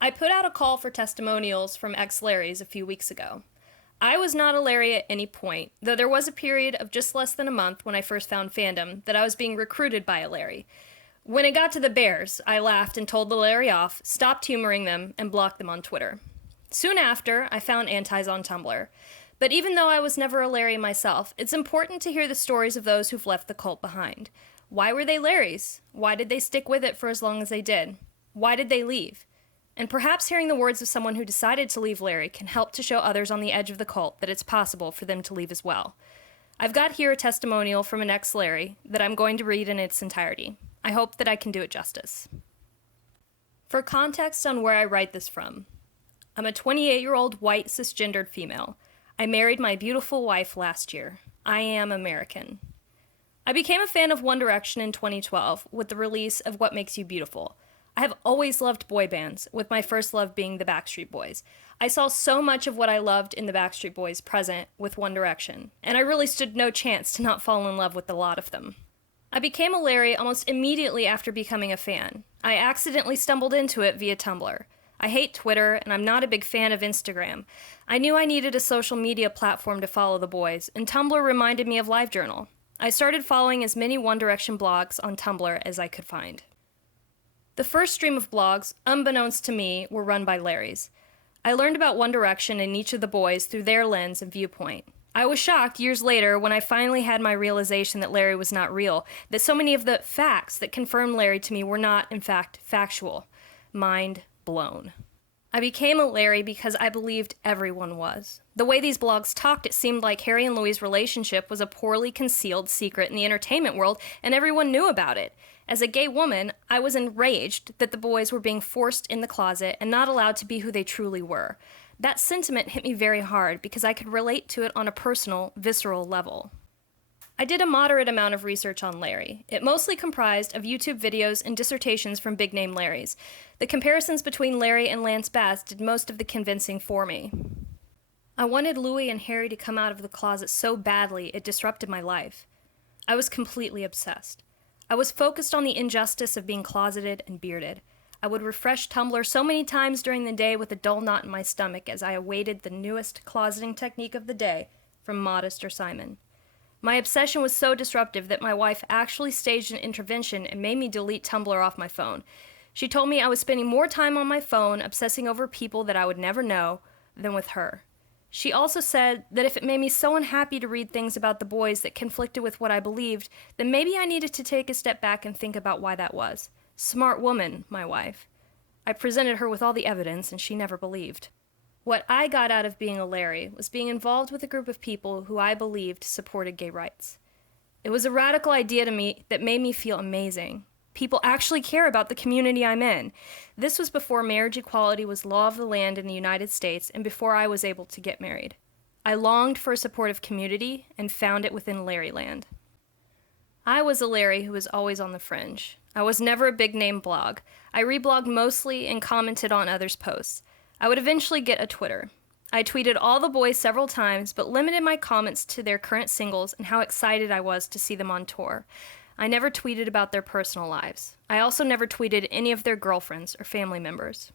I put out a call for testimonials from ex-Larries a few weeks ago. I was not a Larry at any point, though there was a period of just less than a month when I first found fandom that I was being recruited by a Larry. When it got to the Bears, I laughed and told the Larry off, stopped humoring them, and blocked them on Twitter. Soon after, I found antis on Tumblr. But even though I was never a Larry myself, it's important to hear the stories of those who've left the cult behind. Why were they Larrys? Why did they stick with it for as long as they did? Why did they leave? And perhaps hearing the words of someone who decided to leave Larry can help to show others on the edge of the cult that it's possible for them to leave as well. I've got here a testimonial from an ex-Larry that I'm going to read in its entirety. I hope that I can do it justice. For context on where I write this from, I'm a 28-year-old white cisgendered female. I married my beautiful wife last year. I am American. I became a fan of One Direction in 2012 with the release of What Makes You Beautiful. I have always loved boy bands, with my first love being the Backstreet Boys. I saw so much of what I loved in the Backstreet Boys present with One Direction, and I really stood no chance to not fall in love with a lot of them. I became a Larry almost immediately after becoming a fan. I accidentally stumbled into it via Tumblr. I hate Twitter, and I'm not a big fan of Instagram. I knew I needed a social media platform to follow the boys, and Tumblr reminded me of LiveJournal. I started following as many One Direction blogs on Tumblr as I could find. The first stream of blogs, unbeknownst to me, were run by Larrys. I learned about One Direction and each of the boys through their lens and viewpoint. I was shocked years later when I finally had my realization that Larry was not real, that so many of the facts that confirmed Larry to me were not, in fact, factual. Mind blown. I became a Larry because I believed everyone was. The way these blogs talked, it seemed like Harry and Louis' relationship was a poorly concealed secret in the entertainment world, and everyone knew about it. As a gay woman, I was enraged that the boys were being forced in the closet and not allowed to be who they truly were. That sentiment hit me very hard because I could relate to it on a personal, visceral level. I did a moderate amount of research on Larry. It mostly comprised of YouTube videos and dissertations from big-name Larrys. The comparisons between Larry and Lance Bass did most of the convincing for me. I wanted Louis and Harry to come out of the closet so badly it disrupted my life. I was completely obsessed. I was focused on the injustice of being closeted and bearded. I would refresh Tumblr so many times during the day with a dull knot in my stomach as I awaited the newest closeting technique of the day from Modest or Simon. My obsession was so disruptive that my wife actually staged an intervention and made me delete Tumblr off my phone. She told me I was spending more time on my phone obsessing over people that I would never know than with her. She also said that if it made me so unhappy to read things about the boys that conflicted with what I believed, then maybe I needed to take a step back and think about why that was. Smart woman, my wife. I presented her with all the evidence, and she never believed. What I got out of being a Larry was being involved with a group of people who I believed supported gay rights. It was a radical idea to me that made me feel amazing. People actually care about the community I'm in. This was before marriage equality was law of the land in the United States and before I was able to get married. I longed for a supportive community and found it within Larryland. I was a Larry who was always on the fringe. I was never a big-name blog. I reblogged mostly and commented on others' posts. I would eventually get a Twitter. I tweeted all the boys several times, but limited my comments to their current singles and how excited I was to see them on tour. I never tweeted about their personal lives. I also never tweeted any of their girlfriends or family members.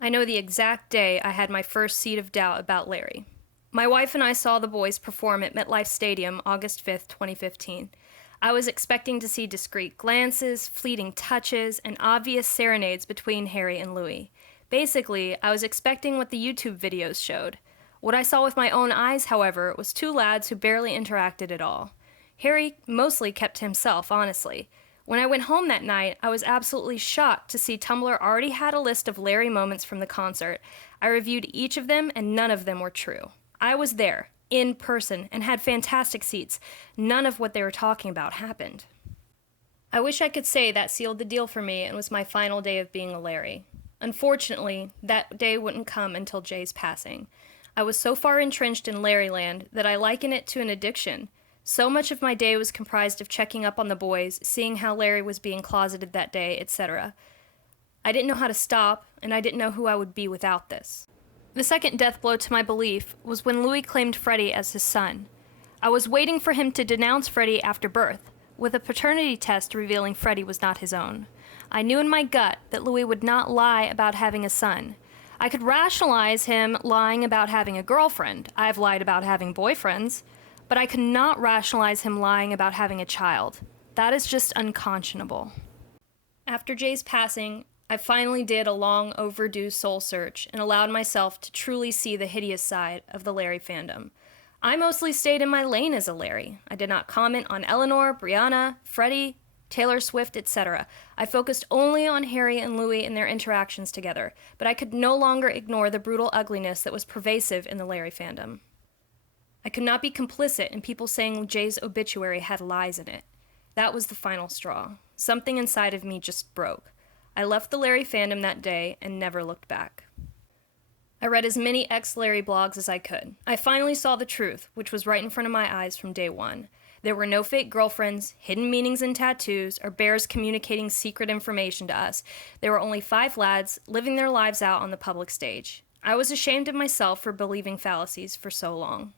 I know the exact day I had my first seed of doubt about Larry. My wife and I saw the boys perform at MetLife Stadium August 5th, 2015. I was expecting to see discreet glances, fleeting touches, and obvious serenades between Harry and Louis. Basically, I was expecting what the YouTube videos showed. What I saw with my own eyes, however, was two lads who barely interacted at all. Harry mostly kept to himself, honestly. When I went home that night, I was absolutely shocked to see Tumblr already had a list of Larry moments from the concert. I reviewed each of them, and none of them were true. I was there, in person, and had fantastic seats. None of what they were talking about happened. I wish I could say that sealed the deal for me and was my final day of being a Larry. Unfortunately, that day wouldn't come until Jay's passing. I was so far entrenched in Larryland that I liken it to an addiction. So much of my day was comprised of checking up on the boys, seeing how Larry was being closeted that day, etc. I didn't know how to stop, and I didn't know who I would be without this. The second death blow to my belief was when Louis claimed Freddie as his son. I was waiting for him to denounce Freddie after birth. with a paternity test revealing Freddie was not his own. I knew in my gut that Louis would not lie about having a son. I could rationalize him lying about having a girlfriend. I've lied about having boyfriends. But I could not rationalize him lying about having a child. That is just unconscionable. After Jay's passing, I finally did a long overdue soul search and allowed myself to truly see the hideous side of the Larrie fandom. I mostly stayed in my lane as a Larrie. I did not comment on Eleanor, Brianna, Freddie, Taylor Swift, etc. I focused only on Harry and Louis and their interactions together, but I could no longer ignore the brutal ugliness that was pervasive in the Larrie fandom. I could not be complicit in people saying Jay's obituary had lies in it. That was the final straw. Something inside of me just broke. I left the Larrie fandom that day and never looked back. I read as many ex-Larrie blogs as I could. I finally saw the truth, which was right in front of my eyes from day one. There were no fake girlfriends, hidden meanings in tattoos, or bears communicating secret information to us. There were only 5 lads living their lives out on the public stage. I was ashamed of myself for believing fallacies for so long.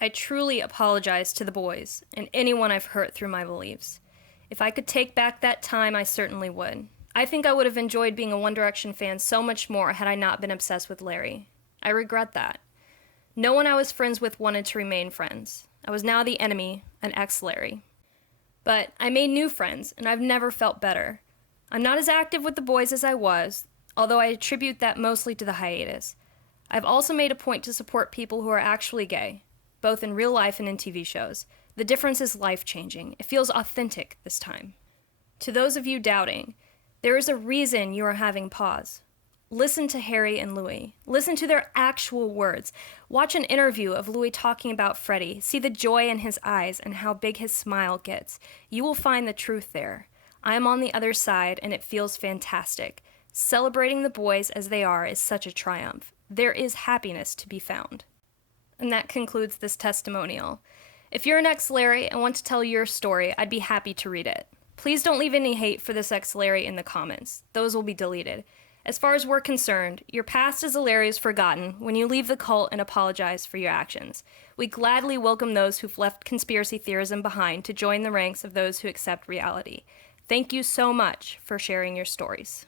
I truly apologize to the boys and anyone I've hurt through my beliefs. If I could take back that time, I certainly would. I think I would have enjoyed being a One Direction fan so much more had I not been obsessed with Larrie. I regret that. No one I was friends with wanted to remain friends. I was now the enemy, an ex-Larrie. But I made new friends, and I've never felt better. I'm not as active with the boys as I was, although I attribute that mostly to the hiatus. I've also made a point to support people who are actually gay, both in real life and in TV shows. The difference is life-changing. It feels authentic this time. To those of you doubting, there is a reason you are having pause. Listen to Harry and Louis. Listen to their actual words. Watch an interview of Louis talking about Freddie. See the joy in his eyes and how big his smile gets. You will find the truth there. I am on the other side, and it feels fantastic. Celebrating the boys as they are is such a triumph. There is happiness to be found. And that concludes this testimonial. If you're an ex-Larrie and want to tell your story, I'd be happy to read it. Please don't leave any hate for this ex-Larrie in the comments. Those will be deleted. As far as we're concerned, your past as a Larrie is forgotten when you leave the cult and apologize for your actions. We gladly welcome those who've left conspiracy theorism behind to join the ranks of those who accept reality. Thank you so much for sharing your stories.